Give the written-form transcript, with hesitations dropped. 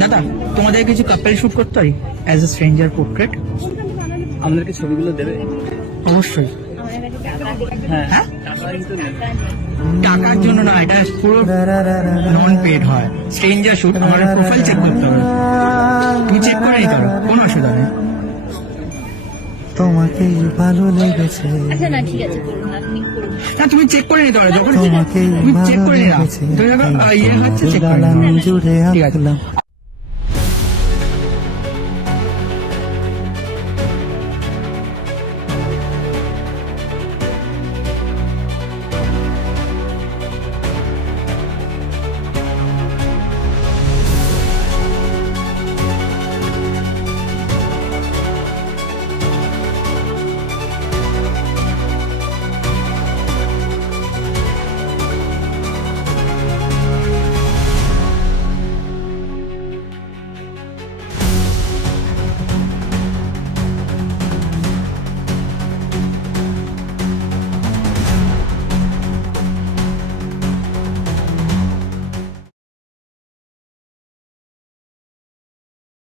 দাদা তোমাদের কিছু কাপেল শুট করতে হয় অ্যাজ এ স্ট্রেঞ্জার পোর্ট্রেট? আমাদেরকে ছবিগুলো দেবে? অবশ্যই। হ্যাঁ, টাকার জন্য না, এটা পুরো নন পেড হয়। স্ট্রেঞ্জার শুট, আমার প্রোফাইল চেক করতে হবে, তুমি চেক করে নিতে পারো, কোনো অসুবিধা নেই। তোমাকে ভালো লেগেছে? আচ্ছা না ঠিক আছে, করুন আপনি করুন। না তুমি চেক করে নিতে পারো, যখন তোমাকে তুমি চেক ভালো করে নিলাম, লেগেছে? তুমি ইয়ে হচ্ছে চেক করে নিলাম। জুড়ে ঠিক আছে, আঁকলাম